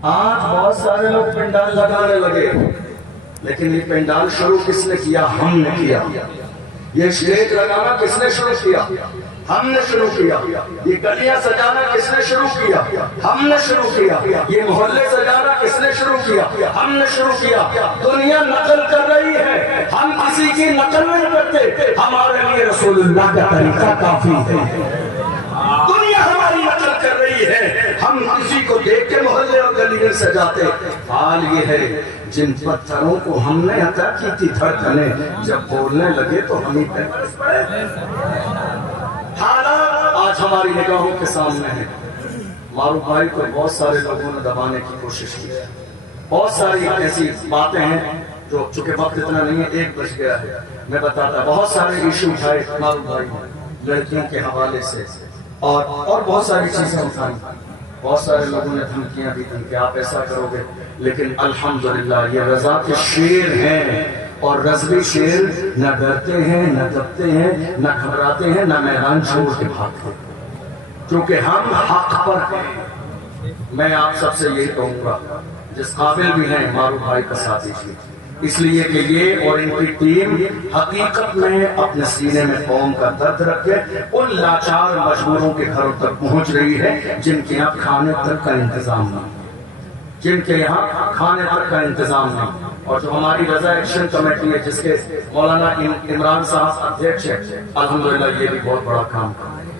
آج بہت سارے لوگ پنڈال لگانے لگے، لیکن یہ پنڈال شروع کس نے کیا؟ ہم نے کیا۔ یہ اسٹیج لگانا کس نے شروع کیا؟ ہم نے شروع کیا۔ یہ گلیاں سجانا کس نے شروع کیا؟ ہم نے شروع کیا۔ یہ محلے سجانا کس نے شروع کیا؟ ہم نے شروع کیا۔ دنیا نقل کر رہی ہے، ہم کسی کی نقل نہیں کرتے، ہمارے لیے رسول اللہ کا طریقہ کافی ہے۔ دنیا ہماری نقل کر رہی ہے، ہم کسی کو دیکھ کے محلے اور گلی میں سجاتے۔ حال یہ ہے جن پتھروں کو ہم نے عطا کی تھی دھڑکنیں، جب بولنے لگے تو ہمیں پہ برس پڑے۔ حالات آج ہماری نگاہوں کے سامنے ہیں۔ معروف بھائی کو بہت سارے لوگوں نے دبانے کی کوشش کی ہے، بہت ساری ایسی باتیں ہیں جو چونکہ وقت اتنا نہیں ہے، 1 بج گیا ہے، میں بتاتا بہت سارے ایشو اٹھائے معروف بھائی نے لڑکیوں کے حوالے سے، اور بہت ساری چیزیں اٹھائیں۔ بہت سارے لوگوں نے دھمکیاں دی تھیں کہ آپ ایسا کرو گے، لیکن الحمدللہ یہ رضا کے شیر ہیں، اور رضوی شیر نہ ڈرتے ہیں، نہ دبتے ہیں، نہ گھبراتے ہیں، نہ میدان چھوڑ کے بھاگتے، کیونکہ ہم حق پر ہیں۔ میں آپ سب سے یہی کہوں گا، جس قابل بھی ہیں معروف بھائی کا ساتھ دیجیے، اس لیے کہ یہ اور ان کی ٹیم حقیقت میں اپنے سینے میں قوم کا درد رکھے، ان لاچار مجبوروں کے گھروں تک پہنچ رہی ہے جن کے یہاں کھانے تک کا انتظام نہیں، جن کے یہاں کھانے تک کا انتظام نہیں۔ اور جو ہماری رضا ایکشن کمیٹی ہے، جس کے مولانا عمران صاحب ادھیکش ہے، الحمدللہ یہ بھی بہت بڑا کام کر رہے ہیں،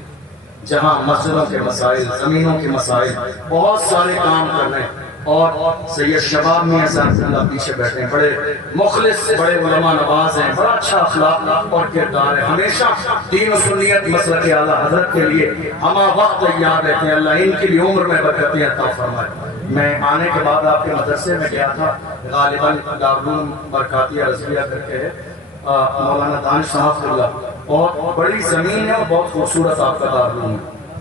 جہاں مسجدوں کے مسائل، زمینوں کے مسائل، بہت سارے کام کر رہے ہیں۔ اور سید شباب میں اللہ پیچھے بیٹھے ہیں، بڑے مخلص، بڑے علماء نواز ہیں، بڑا اچھا اخلاق اور کردار ہے، ہمیشہ دین و سنیت مسلک اعلیٰ حضرت کے لیے ہمہ وقت تیار رہتے ہیں۔ اللہ ان کی بھی عمر میں برکتیں عطا فرمائے۔ میں آنے کے بعد آپ کے مدرسے میں گیا تھا، غالباً دارالعلوم برکاتیہ رضویہ کر کے ہے، مولانا دانش صاحب اللہ، بہت بڑی زمین ہے اور بہت خوبصورت آپ کا دارالعلوم ہے۔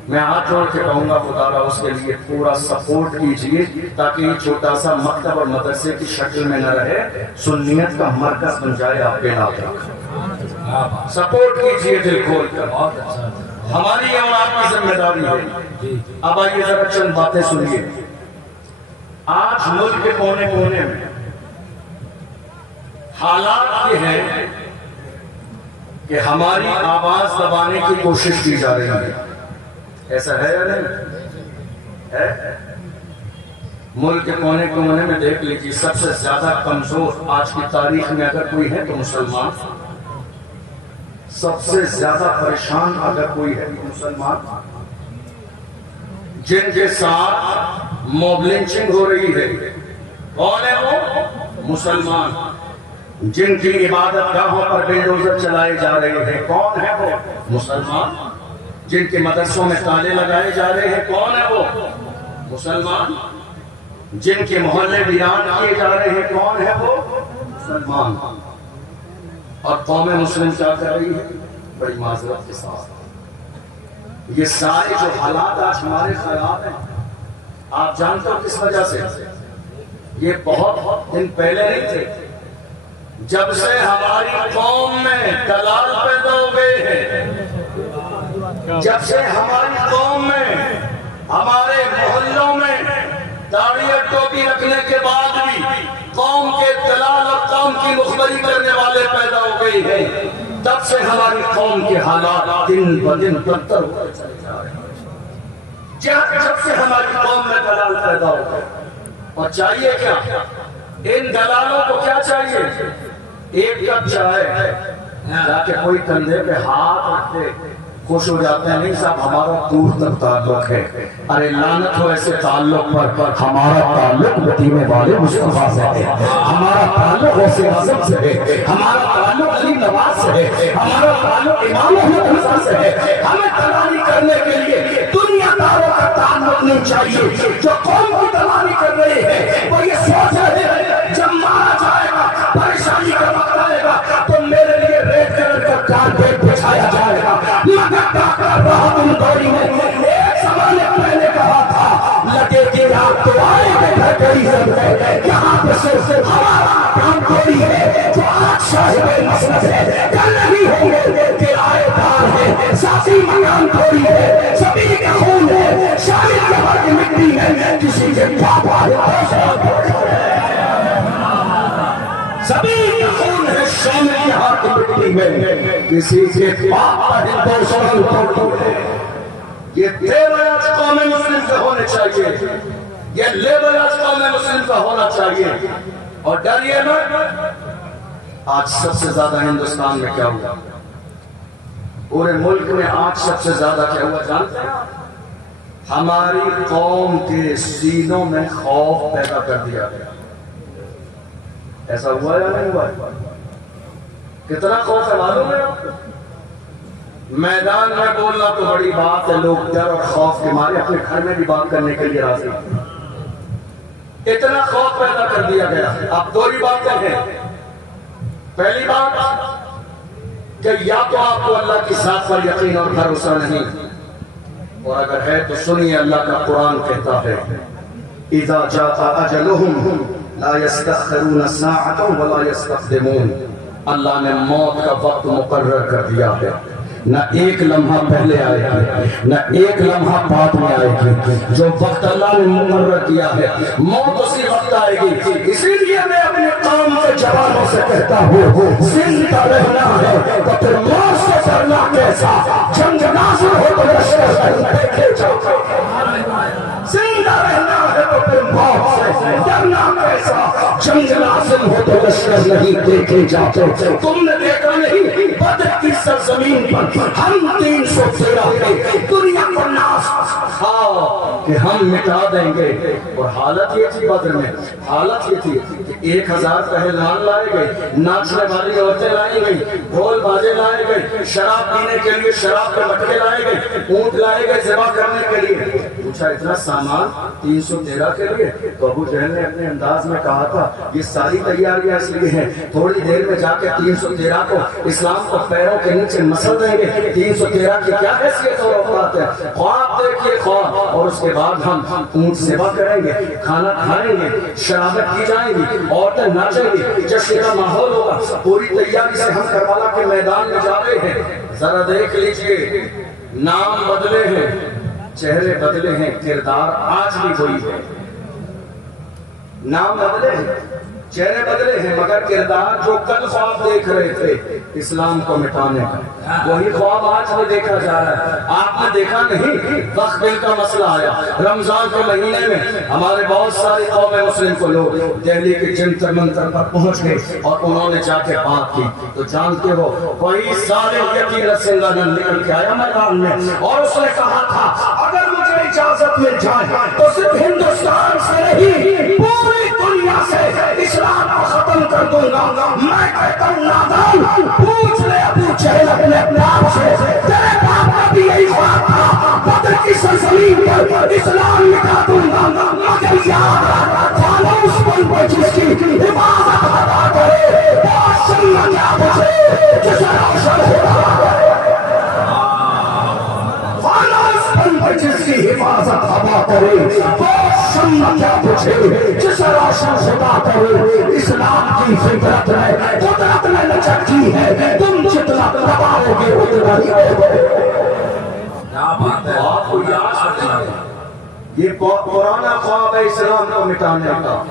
میں ہاتھ جوڑ کے کہوں گا خدا را اس کے لیے پورا سپورٹ کیجئے، تاکہ یہ چھوٹا سا مکتب اور مدرسے کی شکل میں نہ رہے، سنیت کا مرکز بن جائے آپ کے علاقے۔ سپورٹ کیجئے دل کھول کر، ہماری اور آپ کی ذمہ داری ہے۔ اب آئیے ذرا چند باتیں سنیے۔ آج ملک کے کونے کونے میں حالات یہ ہیں کہ ہماری آواز دبانے کی کوشش کی جا رہی ہے، ایسا ہے یا نہیں ہے؟ ملک کے کونے کونے میں دیکھ لیجیے، سب سے زیادہ کمزور آج کی تاریخ میں اگر کوئی ہے تو مسلمان، سب سے زیادہ پریشان اگر کوئی ہے تو مسلمان، جن کے ساتھ موب لنچنگ ہو رہی ہے، کون ہے وہ؟ مسلمان۔ جن کی عبادت گاہوں پر بلڈوزر چلائے جا رہے ہیں، کون ہے وہ؟ مسلمان۔ جن کے مدرسوں میں تالے لگائے جا رہے ہیں، کون ہے وہ؟ مسلمان۔ جن کے محلے ویران کیے جا رہے ہیں، کون ہے وہ؟ مسلمان۔ اور قوم مسلم کیا کر رہی ہے؟ بڑی معذرت کے ساتھ یہ سارے جو حالات آج ہمارے خیال ہیں، آپ جانتے ہو کس وجہ سے؟ یہ بہت دن پہلے نہیں تھے، جب سے ہماری قوم میں دلال پیدا ہو گئے ہیں، جب سے ہماری قوم میں، ہمارے محلوں میں داڑھی اور ٹوپی رکھنے کے بعد بھی قوم کے دلال اور قوم کی مخبری کرنے والے پیدا ہو گئے ہیں، تب سے ہماری قوم کے حالات دن بدن بدتر ہوتے چلے جا رہے ہیں۔ جب سے ہماری قوم میں دلال پیدا ہو گئے، اور چاہیے کیا؟ ان دلالوں کو کیا چاہیے؟ ایک کپ چائے، جا کے کوئی کندھے پہ ہاتھ رکھتے خوش ہو جاتے ہیں، نہیں صاحب ہمارا دور تک تعلق ہے۔ ارے لعنت ہو ایسے تعلق پر، ہمارا تعلق مدینے والے مصطفیٰ سے ہے، ہمارا تعلق ایسے اعظم سے ہے، ہمارا تعلق علی نواز سے ہے، ہمارا تعلق امام احمد رضا سے ہے۔ ہمیں دلالی کرنے کے لیے دنیا داروں کا تعلق نہیں چاہیے۔ جو قوم کی دلالی کر رہے ہیں وہ یہ سوچ رہے ہیں جب مارا جائے گا، پریشانی کا وقت آئے گا تو میرے لیے ریڈ کلر کا کارپیٹ بچھایا جائے گا۔ ایک زمانے پہلے کہا تھا لگے کہ آپ تو آئے گے گھر کری ہے، یہاں پہ صرف ہمارا کام کوئی ہے جو آج صاحب مسند ہے، کل نہیں ہوں گے کہ آئے دار ہے، ساتھی مکان کوئی ہے، سبھی کا خون ہے، شامل کے ہاتھ مٹی ہے، کسی کسی کے پاپا سبھی کا خون ہے شام کی ہاتھ مٹی میں، کسی کے پاپا ہندوستان ہے۔ یہ لیبل آج قوم مسلم کا ہونے چاہیے، یہ لیبل آج قوم مسلم کا ہونا چاہیے۔ اور ڈریے مت۔ آج سب سے زیادہ ہندوستان میں کیا ہوا، پورے ملک میں آج سب سے زیادہ کیا ہوا جانتے ہیں؟ ہماری قوم کے سینوں میں خوف پیدا کر دیا گیا۔ ایسا ہوا یا نہیں ہوا؟ کتنا خوف ہے معلوم ہے؟ میدان میں بولنا تو بڑی بات ہے، لوگ ڈر اور خوف کے مارے اپنے گھر میں بھی بات کرنے کے لیے راضی ہیں۔ اتنا خوف پیدا کر دیا گیا۔ اب دو ہی باتیں ہیں۔ پہلی بات کہ یا تو آپ کو اللہ کی ذات پر یقین اور بھروسہ نہیں، اور اگر ہے تو سنیے اللہ کا قرآن کہتا ہے اذا جاء اجلهم لا يستأخرون ساعة ولا يستقدمون۔ اللہ نے موت کا وقت مقرر کر دیا ہے، نہ ایک لمحہ پہلے آئے گی نہ ایک لمحہ بعد میں آئے گی۔ جو وقت اللہ نے مقرر کیا ہے موت اسی وقت آئے گی۔ اسی لیے میں اپنے قوم کے جوانوں سے کہتا ہوں زندہ رہنا ہے تو پھر موت سے ڈرنا کیسا، جنگ نازل ہو تو لشکر دیکھے جاؤ۔ زندہ رہنا ہے تو پھر موت سے ڈرنا کیسا، جنگ نازل ہو تو لشکر نہیں دیکھے جاتے۔ تم نے دیکھا نہیں بدر کی سرزمین پر ہم 313 کے دنیا کو ناز کھاؤ کہ ہم مٹا دیں گے، اور حالت یہ تھی بدر میں، حالت یہ تھی کہ 1000 پہلوان لائے گئے، ناچنے والی عورتیں لائی گئی، ڈھول بازے لائے گئے، شراب پینے کے لیے شراب کے مٹکے لائے گئے، اونٹ لائے گئے ذبح کرنے کے لیے۔ پوچھا اتنا سامان 313 کے لیے؟ تو ابو جہل نے اپنے انداز میں کہا تھا یہ ساری تیاریاں اس لیے ہیں تھوڑی دیر میں جا کے 313 کو اسلام کو پیروں کے نیچے مسل دیں گے۔ 313 کی کیا حیثیت اور اوقات ہے؟ خواب دیکھیے خواب، اور اس کے بعد ہم اونٹ ذبح کریں گے، کھانا کھائیں گے، شرابیں کی جائیں گی، عورتیں ناچیں گی، جشن کا ماحول ہوگا۔ پوری تیاری سے ہم کربلا کے میدان میں جا رہے ہیں۔ ذرا دیکھ لیجئے، نام بدلے ہیں، چہرے بدلے ہیں، کردار آج بھی وہی ہے۔ نام بدلے ہیں، چہرے بدلے ہیں، مگر کردار جو کل خواب دیکھ رہے تھے اسلام کو مٹانے کا، وہی خواب آج بھی دیکھا جا رہا ہے۔ آپ نے دیکھا نہیں وقت دل کا مسئلہ آیا رمضان کے مہینے میں، ہمارے بہت ساری قوم مسلم کو لوگ دہلی کے جنتر منتر پر پہنچ گئے اور انہوں نے جا کے بات کی، تو جانتے ہو وہی ظالم یقین سنگھ نکل کے آیا میدان میں، اور اس نے کہا تھا اگر مجھے اجازت مل جائے تو صرف ہندوستان سے نہیں پوری دنیا سے اسلام کو ختم کر دوں گا۔ میں کہتا ہوں نادان، پوچھ لے ابو جہل اپنے آپ سے، تیرے باپ کا بھی یہی خواب تھا بدر کی سرزمین پر اسلام مٹا دوں گا، مگر یاد رکھ فانوس پر جس کی حفاظت ادا کرے بادشاہ کیا بچے جسے روشن ہوگا، جس کی حفاظت ادا کرے وہ شمع کیا بجھے جسے روشن خدا کرے۔ اسلام کی فطرت میں قدرت نے لچکی ہے، تم جتنا دباؤ گے اتنا ہی آپ کو یاد رکھنا ہے یہ پرانا خواب ہے اسلام کو مٹانے کا،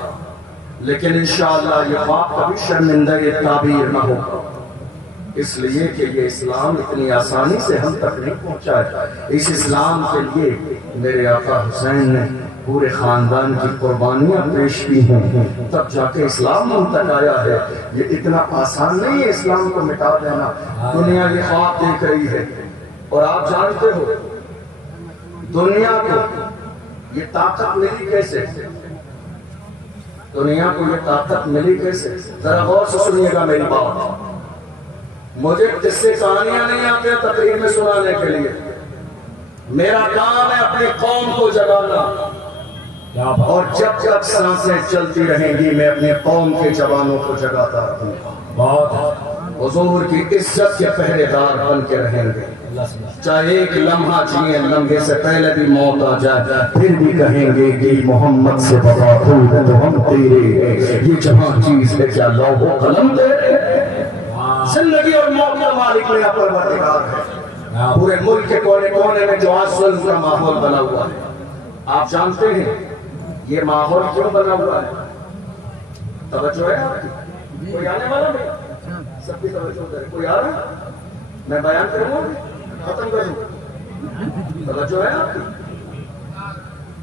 لیکن انشاءاللہ یہ خواب کبھی شرمندہ تعبیر نہ ہوگا، اس لیے کہ یہ اسلام اتنی آسانی سے ہم تک نہیں پہنچا ہے۔ اس اسلام کے لیے میرے آقا حسین نے پورے خاندان کی قربانیاں پیش کی ہیں، تب جا کے اسلام ہم تک آیا ہے۔ یہ اتنا آسان نہیں ہے اسلام کو مٹا دینا۔ دنیا یہ خواب دیکھ رہی ہے، اور آپ جانتے ہو دنیا کو یہ طاقت ملی کیسے، دنیا کو یہ طاقت ملی کیسے؟ ذرا غور سے سنیے گا میری بات، مجھے قصے کہانیاں نہیں آتے تقریر میں سنانے کے لیے، میرا کام ہے اپنی قوم کو جگانا، اور جب جب سانسیں چلتی رہیں گی میں اپنے قوم کے جوانوں کو جگاتا رہوں گا، حضور کی عزت کے پہرے دار بن کے رہیں گے، چاہے ایک لمحہ جیئیں، لمحے سے پہلے بھی موت آ جائے پھر بھی کہیں گے کہ محمد سے وفا خود ہے تو ہم تیرے ہیں، یہ جہاں چیز ہے کیا لوح و قلم تیرے، زندگی اور موت کا مالک میرا پروردگار ہے۔ پورے ملک کے کونے کونے میں جو آج ظلم کا ماحول بنا ہوا ہے، آپ جانتے ہیں یہ ماحول کیوں بنا ہوا ہے؟ توجہ ہے آپ کی؟ کوئی آنے والا نہیں؟ سب کی توجہ ادھر ہے۔ کوئی آ رہا ہے؟ میں بیان کروں گا ختم کروں؟ توجہ ہے آپ کی؟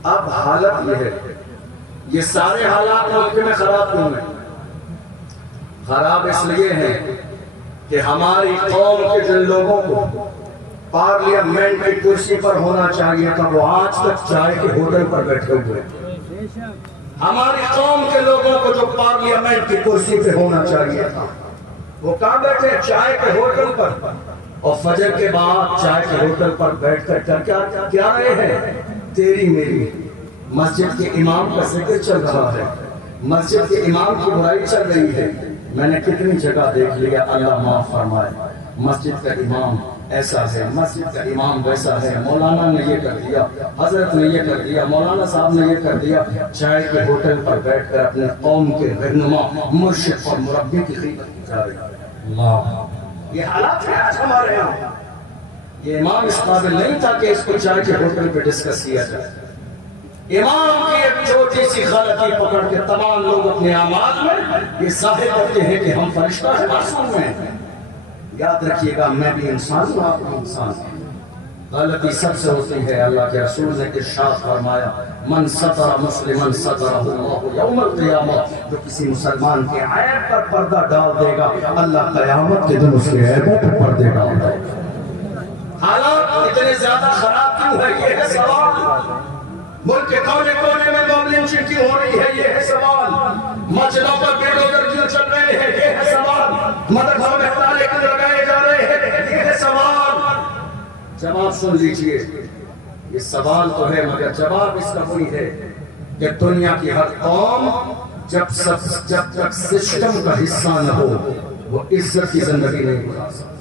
اب حالت یہ ہے، یہ سارے حالات ملک میں خراب کیوں ہیں؟ خراب اس لیے ہیں کہ ہماری قوم کے جن لوگوں کو پارلیمنٹ کی کرسی پر ہونا چاہیے تھا وہ آج تک چائے کے ہوٹل پر بیٹھے ہوئے ہیں۔ ہماری قوم کے لوگوں کو جو پارلیمنٹ کی کرسی پہ ہونا چاہیے تھا وہ کہاں بیٹھے؟ چائے کے ہوٹل پر، اور فجر کے بعد چائے کے ہوٹل پر بیٹھ کر کیا رہے ہیں؟ تیری میری مسجد کے امام کا ذکر چل رہا ہے، مسجد کے امام کی برائی چل رہی ہے۔ میں نے کتنی جگہ دیکھ لیا، اللہ معاف فرمائے، مسجد کا امام ایسا ہے، مسجد کا امام ویسا ہے، مولانا نے یہ کر دیا، حضرت نے یہ کر دیا، مولانا صاحب نے یہ کر دیا، چائے کے ہوٹل پر بیٹھ کر اپنے قوم کے رہنما، مرشد اور مربی کی خدمت کی جا رہی ہے۔ اللہ، یہ حالات ہے آج ہمارے یہاں۔ یہ امام اس قابل نہیں تھا کہ اس کو چائے کے ہوٹل پہ ڈسکس کیا جائے۔ امام کی ایک چھوٹی سی غلطی پکڑ کے تمام لوگ اپنے اعمال میں یہ ظاہر کرتے ہیں کہ ہم فرشتہ ہیں، معصوم ہیں۔ یاد رکھیے گا، میں بھی انسان ہوں، آپ بھی انسان ہیں، غلطی سب سے ہوتی ہے۔ اللہ کے رسول نے ارشاد فرمایا، من ستر مسلما سترہ اللہ یوم القیامہ، جو کسی مسلمان کے عیب پر پردہ ڈال دے گا اللہ قیامت کے دن اس کے عیبوں پر پردے ڈال دے گا۔ حالات اتنے زیادہ خراب کیوں ہے؟ یہ ہے سوال۔ ملک کے کونے کونے میں بم لنچنگ کیوں ہو رہی ہے؟ یہ ہے سوال۔ مسجدوں پر بلڈوزر کیوں چل رہے ہیں؟ یہ ہے سوال۔ مدرسوں میں تالے کیوں لگائے جا رہے ہیں؟ یہ ہے سوال۔ جواب سن لیجئے، یہ سوال تو ہے مگر جواب اس کا وہی ہے کہ دنیا کی ہر قوم جب تک سسٹم کا حصہ نہ ہو وہ عزت کی زندگی نہیں گزار سکتی۔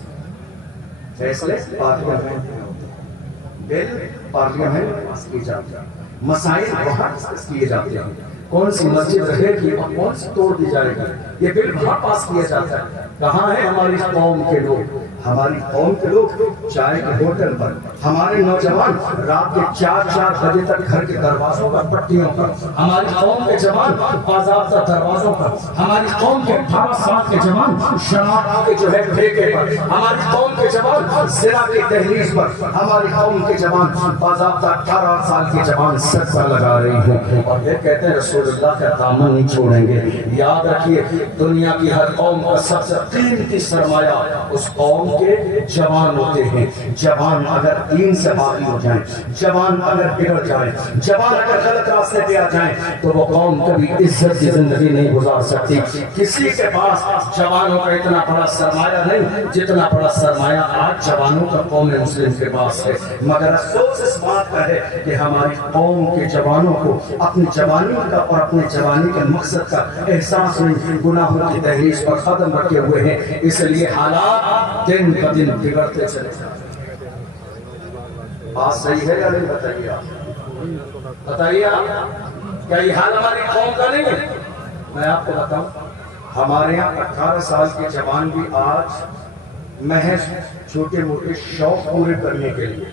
فیصلے پارلیمنٹ میں ہوتے ہیں، بل پارلیمنٹ میں پاس کیے جاتے ہیں، مسائل وہاں ڈسکس کیے جاتے ہیں، کون سی مسجد رہے گی اور کون سی توڑ دی جائے گی، یہ بل وہاں پاس کیا جاتا ہے۔ کہاں ہے ہماری قوم کے لوگ؟ ہماری قوم کے لوگ چائے کے ہوٹل پر، ہمارے نوجوان رات کے 4 بجے تک گھر کے دروازوں پر، پٹیوں پر، ہماری قوم کے جوان باضابطہ دروازوں پر، ہماری قوم کے 18 سال کے جوان شراب کے جو ہے ٹھیکے پر، ہماری قوم کے جوان زنا کی دہلیز پر، ہماری قوم کے جوان باضابطہ 18 سال کے جوان صدقہ لگا رہی ہیں اور یہ کہتے ہیں رسول اللہ کا دامن نہیں چھوڑیں گے۔ یاد رکھیے، دنیا کی ہر قوم کا سب سے قیمتی سرمایہ اس قوم کے جوان ہوتے ہیں۔ جوان اگر دین سے باغی ہو جائیں، جوان اگر بگڑ جائیں، جوان اگر غلط راستے پہ آ جائیں تو وہ قوم کبھی عزت کی زندگی نہیں گزار سکتی۔ کسی کے پاس جوانوں کا اتنا بڑا سرمایہ نہیں جتنا بڑا سرمایہ آج جوانوں کا قوم مسلم کے پاس ہے، مگر افسوس اس بات کا ہے کہ ہماری قوم کے جوانوں کو اپنی جوانی کا اور اپنے جوانی کے مقصد کا احساس نہیں، گناہوں کی دہلیز پر قدم رکھے ہوئے ہیں، اس لیے حالات دن بدن بگڑتے چلے جاتے ہیں۔ بات صحیح ہے یا نہیں؟ بتائیے آپ، بتائیے آپ، کیا یہ حال ہماری قوم کا نہیں ہے؟ میں آپ کو بتاؤں، ہمارے یہاں 18 سال کے جوان بھی آج محض چھوٹے موٹے شوق پورے کرنے کے لیے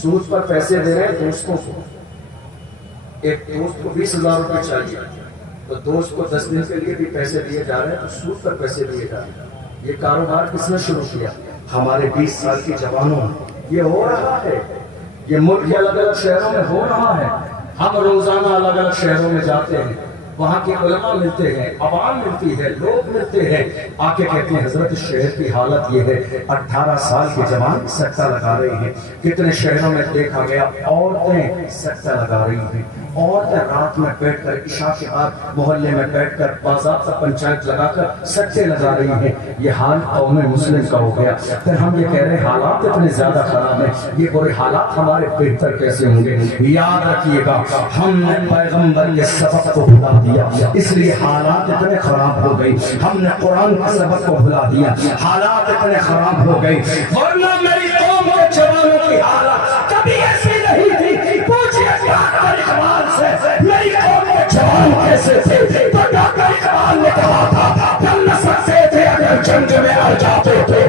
سود پر پیسے دے رہے ہیں دوستوں کو۔ ایک دوست کو 20,000 روپے چاہیے تو دوست کو 10 دن کے لیے بھی پیسے دیے جا رہے ہیں، تو سود پر پیسے دیے جا رہے ہیں۔ یہ کاروبار کس نے شروع کیا؟ ہمارے 20 سال کے جوانوں۔ یہ ہو رہا ہے، یہ ملک کے الگ الگ شہروں میں ہو رہا ہے۔ ہم روزانہ الگ الگ شہروں میں جاتے ہیں، وہاں کے علماء ملتے ہیں، عوام ملتی ہے، لوگ ملتے ہیں، آ کے کہتے ہیں حضرت شہر کی حالت یہ ہے، 18 سال کے جوان سکہ لگا رہے ہیں۔ کتنے شہروں میں دیکھا گیا عورتیں سکہ لگا رہی ہیں، عورتیں رات میں بیٹھ کر عشاء کے بعد محلے میں بیٹھ کر باضابطہ پنچایت لگا کر سکے لگا رہی ہیں۔ یہ حال قوم مسلم کا ہو گیا۔ پھر ہم یہ کہہ رہے ہیں حالات اتنے زیادہ خراب ہیں، یہ برے حالات ہمارے بہتر کیسے ہوں گے؟ یاد رکھیے گا، ہم نے پیغمبر کے سبق کو بھلا دیا، اس لیے حالات اتنے خراب ہو گئی۔ ہم نے قرآن کے سبق کو بھلا دیا، حالات اتنے خراب ہو گئی۔ ورنہ میری قوم کے جوانوں کی حالت کبھی ایسی نہیں تھی۔ پوچھئے ڈاکٹر اقبال سے میری قوم کے جوان کیسے تھے، تو ڈاکٹر اقبال نے کہا تھا چل نہ سکتے تھے اگر جنگ میں آ جاتے تھے،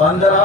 15।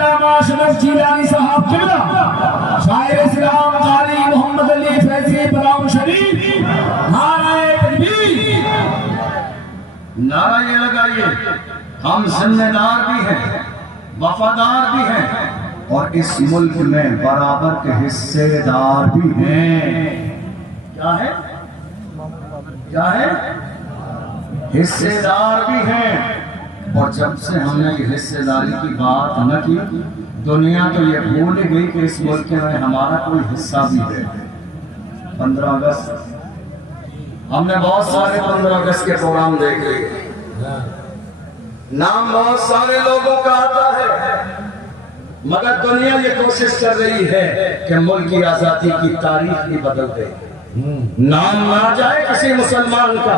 علامہ اشرف جیلانی صاحب قبلہ، شاعر اسلام قاری محمد علی فیضی براؤن شریف، نعرہ تکبیر۔ نعرہ یہ لگائیے، ہم ذمہ دار بھی ہیں، وفادار بھی ہیں، اور اس ملک میں برابر کے حصے دار بھی ہیں۔ کیا ہے؟ کیا ہے؟ حصے دار بھی ہیں۔ اور جب سے ہم نے یہ حصے داری کی بات نہ کی، دنیا تو یہ بھول گئی کہ اس ملک میں ہمارا کوئی حصہ بھی ہے۔ 15 اگست ہم نے بہت سارے 15 اگست کے پروگرام دیکھ لیے، نام بہت سارے لوگوں کا آتا ہے، مگر دنیا یہ کوشش کر رہی ہے کہ ملک کی آزادی کی تاریخ بھی بدل دے، نام نہ جائے کسی مسلمان کا،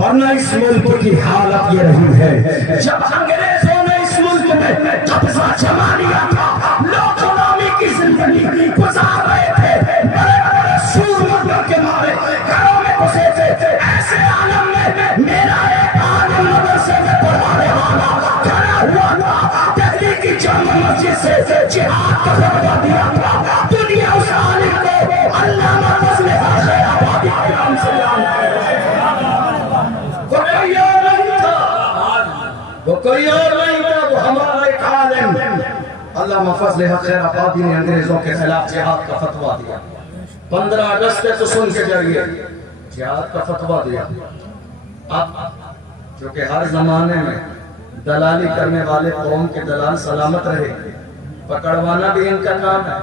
ورنہ اس ملک کی حالت یہ رہی ہے۔ جب انگریزوں نے اس ملک میں قبضہ جما لیا تھا، لوگ غلامی کی زندگی گزار رہے تھے، بڑے بڑے سور مردوں کے مارے گھروں میں گھسے تھے، ایسے عالم میں میرا ایک عالم مدرسے میں پڑھانے والا کھڑا ہوا تھا، دہلی کی جامع مسجد سے جہاد کا فتویٰ دیا تھا۔ دنیا اس عالم کو علامہ فضل حق خیر آبادی کے نام سے جانتی ہے۔ وہ کوئی اور نہیں تھا، وہ کوئی اور نہیں تھا، وہ ہمارا ایک عالم علامہ فضل حق خیر آبادی نے انگریزوں کے خلاف جہاد کا فتویٰ دیا۔ 15 اگست تو سن کے جائیے، جہاد کا فتویٰ دیا۔ اب چونکہ ہر زمانے میں دلالی کرنے والے قوم کے دلال سلامت رہے، پکڑوانا بھی ان کا کام ہے،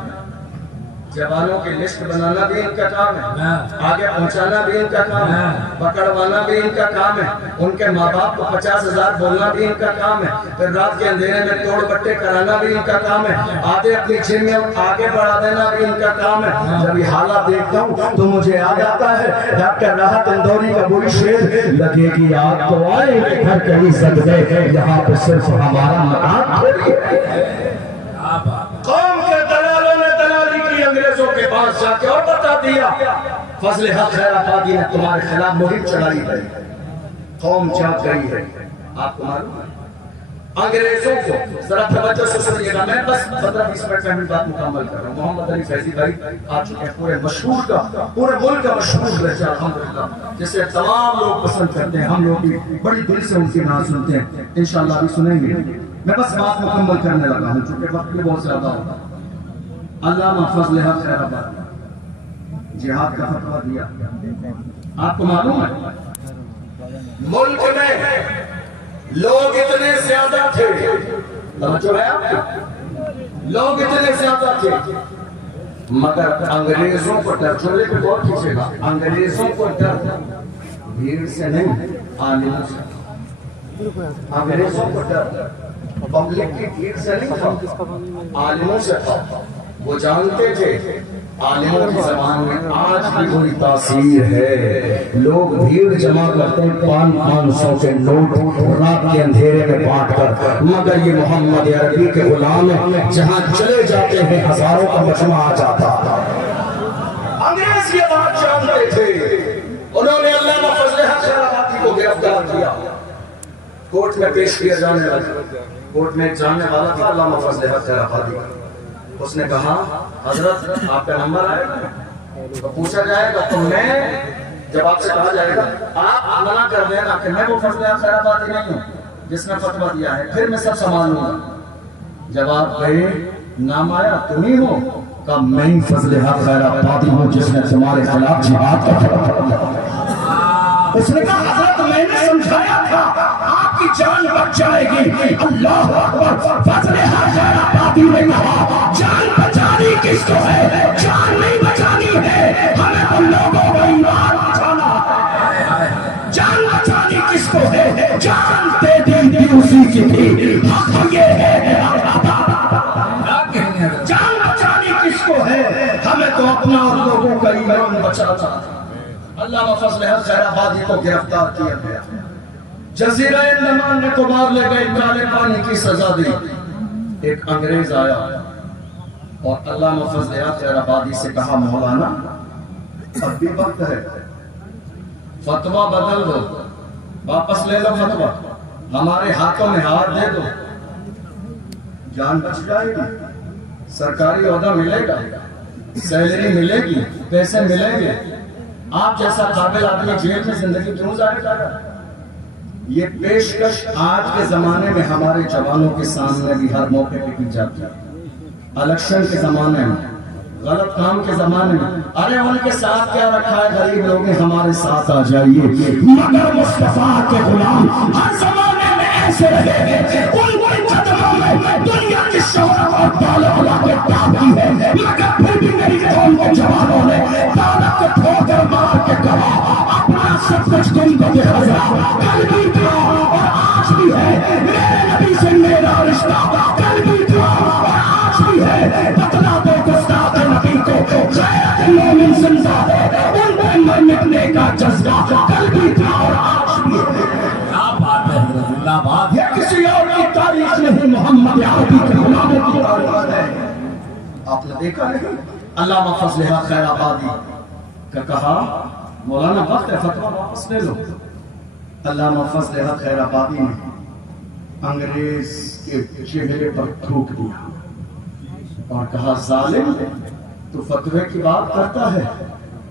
جوانوں کی لسٹ بنانا بھی ان کا کام ہے، آگے پہنچانا بھی ان کا کام ہے، پکڑوانا بھی ان کا کام ہے، ان کے ماں باپ کو 50,000 بولنا بھی ان کا کام ہے، پھر رات کے اندھیرے میں توڑ بٹے کرانا بھی ان کا کام ہے، آدھے اپنی جیم میں آگے بڑھا دینا بھی ان کا کام ہے۔ جب یہ حالات دیکھتا ہوں تو مجھے یاد آتا ہے ڈاکٹر راحت اندوری کا وہی شعر، لگے گی آگ تو آئیں گے گھر کہیں سجدے، یہاں پہ صرف ہمارا مکان تھوڑی ہے۔ قوم کے دلالوں نے دلالی کی انگریزوں کے پاس جا کے اور بتا دیا، فضل حق خیر آبادی نے تمہارے خلاف مہم چلائی ہے، قوم جاگ گئی ہے۔ آپ کو معلوم ہے انگریزوں کو، ذرا توجہ سے سنیے گا، میں بس 15-20 منٹ میں بات مکمل کر رہا ہوں۔ محمد علی فیضی بھائی آ چکے ہیں، پورے مشہور کا، پورے ملک کا مشہور رہتا ہے الحمدللہ، جسے تمام لوگ پسند کرتے ہیں، ہم لوگ بھی بڑی دل سے ان کی نام سنتے ہیں، انشاءاللہ بھی سنیں گے۔ میں بس بات مکمل کرنے لگا ہوں چونکہ وقت بھی بہت زیادہ ہوتا۔ علامہ فضل حق خیر آبادی جہاد کا فتویٰ دیا۔ آپ کو معلوم ہے ملک میں لوگ اتنے زیادہ تھے، توجہ ہے آپ کی؟ لوگ اتنے زیادہ تھے مگر انگریزوں کو ڈر، چھوڑے پہ غور کیجیے گا، انگریزوں کو ڈر بھیڑ سے نہیں، عالموں سے۔ انگریزوں کو ڈر پبلک کی بھیڑ سے نہیں تھا، عالموں سے تھا۔ وہ جانتے تھے عالموں کی زبان میں آج بھی کوئی تاثیر ہے، لوگ بھیڑ جمع کرتے ہیں 500 کے نوٹ رات کے اندھیرے میں بانٹ کر، مگر یہ محمد عربی کے غلام جہاں چلے جاتے ہیں ہزاروں کا مجمع آ جاتا۔ انگریز یہ بات جانتے تھے، انہوں نے علامہ فضل حق خیر آبادی کو گرفتار کیا، کورٹ میں پیش کیا جانے لگا۔ کورٹ میں جانے والا تھا علامہ فضل حق خیر آبادی، اس نے کہا حضرت آپ کا نمبر آئے گا تو پوچھا جائے گا، تو میں جب آپ سے کہا جائے گا آپ منع کر دینا کہ میں وہ فضل حق خیر آبادی نہیں ہوں جس نے فتویٰ دیا ہے، پھر میں سب سنبھال لوں گا۔ جب آپ گئے نام آیا تم ہی ہو، کہا میں ہی فضل حق خیر آبادی ہوں جس نے تمہارے خلاف جہاد کا فتویٰ دیا۔ اس نے کہا حضرت میں نے سمجھایا تھا آپ کی جان بچ جائے گی۔ اللہ اکبر، فضل حق خیر آبادی نے کہا جان بچانی کس کو ہے، جان نہیں بچانی ہے، ہمیں ان لوگوں کو ایمان بچانا ہے۔ جان بچانی کس کو ہے، جان دے دیں گی اسی کی تھی، حق یہ ہے جان بچانی کس کو ہے، ہمیں تو اپنا اور لوگوں کا ایمان بچانا۔ علامہ فضل حق خیر آبادی کو گرفتار کیا گیا، جزیرہ انڈمان میں کبار لے گئے، کالے پانی کی سزا دی۔ ایک انگریز آیا اور علامہ فضل حق خیر آبادی سے کہا مولانا اب بھی وقت ہے، فتویٰ بدل دو، واپس لے لو فتویٰ، ہمارے ہاتھوں میں ہاتھ دے دو۔ جان بچ جائے گی, سرکاری عہدہ ملے گا, سیلری ملے گی, پیسے ملیں گے, آپ جیسا قابل آدمی جیل میں زندگی کیوں ظاہر کر رہا ہے؟ یہ پیشکش آج کے زمانے میں ہمارے جوانوں کے سامنے بھی ہر موقع پہ کی جاتی ہے. الیکشن کے زمانے میں, غلط کام کے زمانے میں, ارے ان کے ساتھ کیا رکھا ہے غریب لوگ, ہمارے ساتھ آ جائیے. مگر مصطفیٰ کے غلام ہر زمانے میں ایسے رہے, ان کے قدموں میں دنیا کی شہرت اور دولت کے تابعی ہے, مگر پھر بھی میری قوم کے جوانوں نے دولت کو ٹھوکر مار کے کہا اپنا سب کچھ تم کو دکھایا. کل بھی تھا اور آج بھی ہے, میرے نبی سے میرا رشتہ کل بھی تھا اور آج بھی ہے. بتلا دو گستاخ نبی کو غیرت مومن زندہ ہے, ان پہ مرنے کا جذبہ کل بھی تھا اور آج بھی ہے. کیا بات ہے حضرت اللہ, بات یہ کسی اور کی تاریخ نہیں, محمد عربی کے غلاموں کی تاریخ ہے. آپ نے دیکھا نہیں علامہ فضل حق خیر آبادی کا کہا, مولانا وقت ہے فتویٰ واپس لے لو. علامہ فضل حق خیر آبادی نے انگریز کے چہرے پر تھوک دیا اور کہا ظالم تو فتوے کی بات کرتا ہے,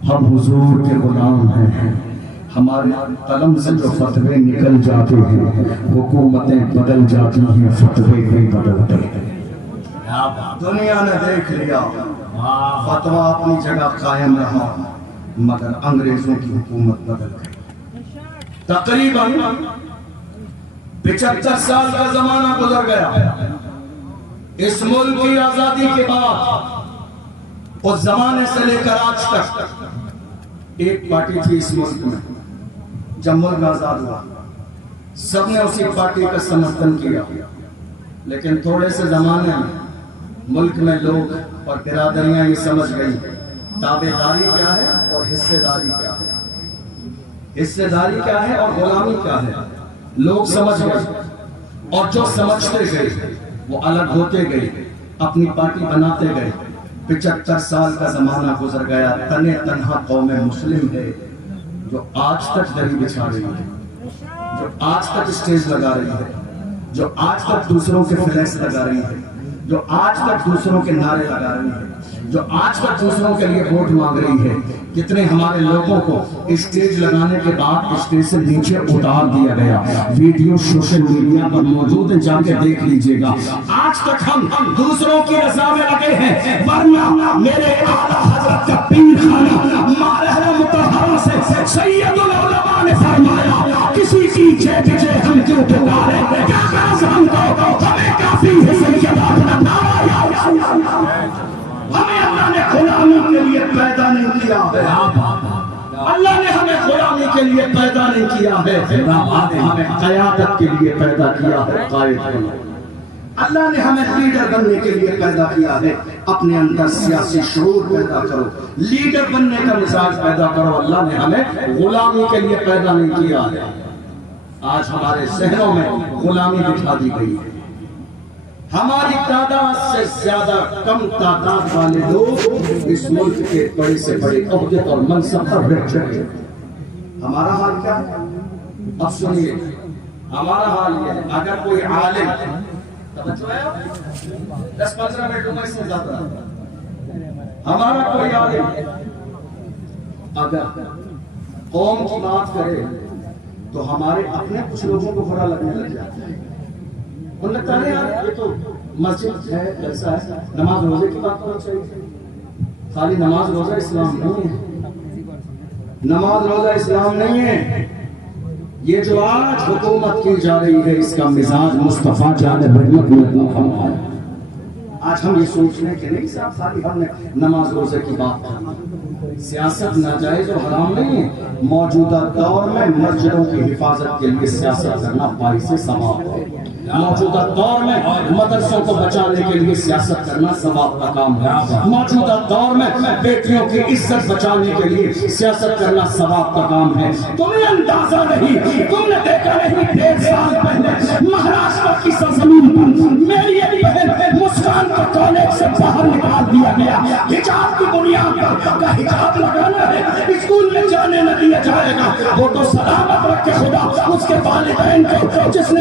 ہم حضور کے غلام ہیں, ہمارے قلم سے جو فتوے نکل جاتے ہیں حکومتیں بدل جاتی ہیں, فتوے نہیں بدلتے ہیں. دنیا نے دیکھ لیا فتویٰ اپنی جگہ قائم رہا مگر انگریزوں کی حکومت بدل گئی. تقریباً 75 سال کا زمانہ گزر گیا. اس ملک کی آزادی کے بعد اس زمانے سے لے کر آج تک ایک پارٹی تھی اس ملک میں. جب ملک آزاد ہوا سب نے اسی پارٹی کا سمرتھن کیا, لیکن تھوڑے سے زمانے میں ملک میں لوگ اور برادریاں یہ سمجھ گئی تابع داری کیا ہے اور حصے داری کیا ہے, حصے داری کیا ہے اور غلامی کیا ہے. لوگ سمجھ گئے اور جو سمجھتے گئے وہ الگ ہوتے گئے, اپنی پارٹی بناتے گئے. 75 سال کا زمانہ گزر گیا, تنے تنہا قوم مسلم ہے جو آج تک دری بچھا رہی ہے, جو آج تک اسٹیج لگا رہی ہے, جو آج تک دوسروں کے فلیکس لگا رہی ہے, جو آج تک دوسروں کے نعرے لگا رہی ہے, جو آج تک دوسروں کے لیے ووٹ مانگ رہی ہے. کتنے ہمارے لوگوں کو اسٹیج لگانے کے بعد اسٹیج سے نیچے اتار دیا گیا. ویڈیو سوشل میڈیا پر موجود ہے, جا کے دیکھ لیجئے گا. آج تک ہم دوسروں کی رضا میں لگے ہیں, ورنہ میرے اعلیٰ حضرت کا پیر خانہ مارحلہ مطہرہ سے سید العلماء نے فرمایا کسی کی جے پیچھے ہم کیوں پکارے, کیا غرض ہم کو, ہمیں کافی ہے سید اپنا نعرہ. ہمیں اللہ نے غلامی کے لیے پیدا نہیں کیا ہے, اللہ نے ہمیں غلامی کے لیے پیدا نہیں کیا ہے, ہمیں قیادت کے لیے پیدا کیا ہے. قائد بنو, اللہ نے ہمیں لیڈر بننے کے لیے پیدا کیا ہے. اپنے اندر سیاسی شعور پیدا کرو, لیڈر بننے کا مزاج پیدا کرو. اللہ نے ہمیں غلامی کے لیے پیدا نہیں کیا ہے. آج ہمارے ذہنوں میں غلامی بٹھا دی گئی ہے. ہماری تعداد سے زیادہ کم تعداد والے لوگ اس ملک کے بڑے سے بڑے عہدے اور منصب پر بیٹھ چکے. ہمارا حال کیا ہے؟ اب سنیے, ہمارا حال یہ ہے, اگر کوئی عالم 10-15 منٹ میں سے زیادہ, ہمارا کوئی عالم اگر قوم کی بات کرے تو ہمارے اپنے کچھ لوگوں کو برا لگنے لگ جاتا ہے. ان لگتا ہے یار یہ تو مسجد ہے, ایسا ہے, نماز روزے کی بات کرنا چاہیے. خالی نماز روزہ اسلام نہیں ہے, نماز روزہ اسلام نہیں ہے. یہ جو آج حکومت کی جا رہی ہے اس کا مزاج مصطفیٰ جان برمت میں. آج ہم یہ سوچ رہے ہیں کہ نہیں صاحب خالی ہم نے نماز روزے کی بات کرنا. سیاست ناجائز و حرام نہیں ہے. موجودہ دور میں مسجدوں کی حفاظت کے لیے سیاست کرنا باعث ثواب ہے. موجودہ دور میں مدرسوں کو بچانے کے لیے سیاست کرنا ثواب کا کام ہے. موجودہ دور میں بیٹیوں کی عزت بچانے کے لیے سیاست کرنا ثواب کا کام ہے. تمہیں اندازہ نہیں, تم نے دیکھا نہیں 1.5 سال پہلے مہاراشٹر کی سرزمین پر میری ایک بہن مسکان کو کالج سے باہر نکال دیا گیا. حجاب کی بنیاد پر کا حجاب لگانا ہے, اسکول میں جانے نہ دیا جائے گا. وہ تو سلامت رکھے خدا اس کے والدین کو جس نے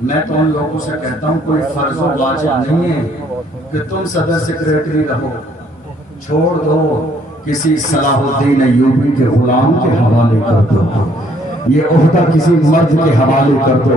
میں تو ان لوگوں سے کہتا ہوں کوئی فرض و واجب نہیں ہے کہ تم صدر سیکریٹری رہو، چھوڑ دو کسی صلاح الدین ایوبی کے غلام کے حوالے کر دو، یہ عہدہ کسی مرد کے حوالے کر دو،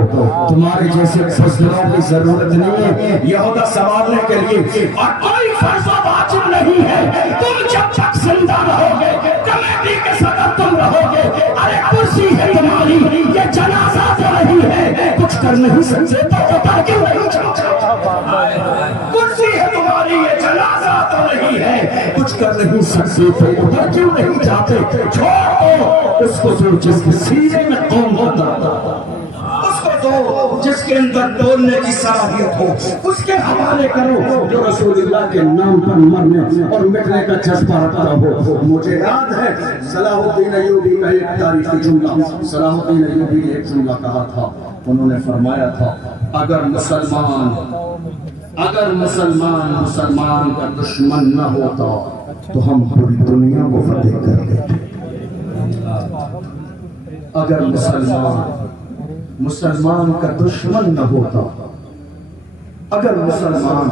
تمہارے جیسے فضلوں کی ضرورت نہیں ہے یہ عہدہ سنبھالنے کے لیے، اور کوئی فرض و واجب نہیں ہے، تم جب تک زندہ رہو گے کمیٹی کے صدر تم رہو گے، ارے کرسی ہے تمہاری، یہ جنازہ تو نہیں ہے، کچھ کر نہیں سکتے تو اتر کیوں نہیں چاہتے؟ کرسی ہے تمہاری، یہ جنازہ تو نہیں ہے، کچھ کر نہیں سکتے تو اتر کیوں نہیں چاہتے؟ چھوڑو اس کو جو جس کے سینے میں قوم ہوتا، اس کو دو جس کے اندر بولنے کی صلاحیت ہو، اس کے حوالے کرو جو رسول اللہ کے نام پر مرنے اور مٹنے کا جذبہ رکھتا ہو۔ مجھے یاد ہے صلاح الدین ایوبی کا ایک تاریخی جملہ، صلاح الدین ایوبی نے ایک جملہ کہا تھا، انہوں نے فرمایا تھا اگر مسلمان کا دشمن نہ ہوتا تو ہم پوری دنیا کو فتح کر دیتے۔ اگر مسلمان کا دشمن نہ ہوتا، اگر مسلمان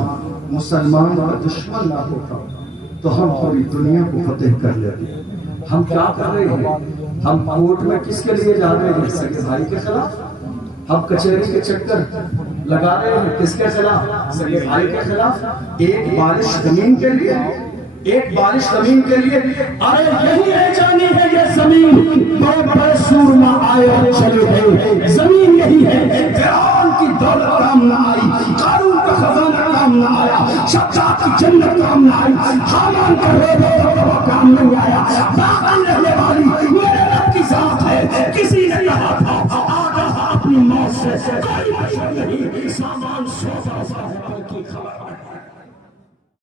کا دشمن نہ ہوتا تو ہم پوری دنیا کو فتح کر لیتے۔ ہم کیا کر رہے ہیں؟ ہم کورٹ میں کس کے لیے جا رہے ہیں؟ سگے بھائی کے خلاف؟ ہم کچہری کے چکر لگا رہے ہیں کس کے خلاف؟ سگے بھائی کے خلاف؟ ایک بارش زمین کے لیے، ایک بارش زمین کے لیے، ارے یہی رہ جانی ہے یہ زمین، بڑے بڑے سورما آئے اور چلے گئے، زمین یہی ہے، فرعون کی دولت کام نہ آئی، قارون کا خزانہ کام نہ آیا، شداد کی جنت کام نہ آئی، حامان کا روبہ کام نہیں آیا، باقی رہنے والی میرے رب کی ذات ہے۔ کسی نے کہا تھا آگاہ اپنی موت سے کوئی مشکل نہیں، سامان سوزا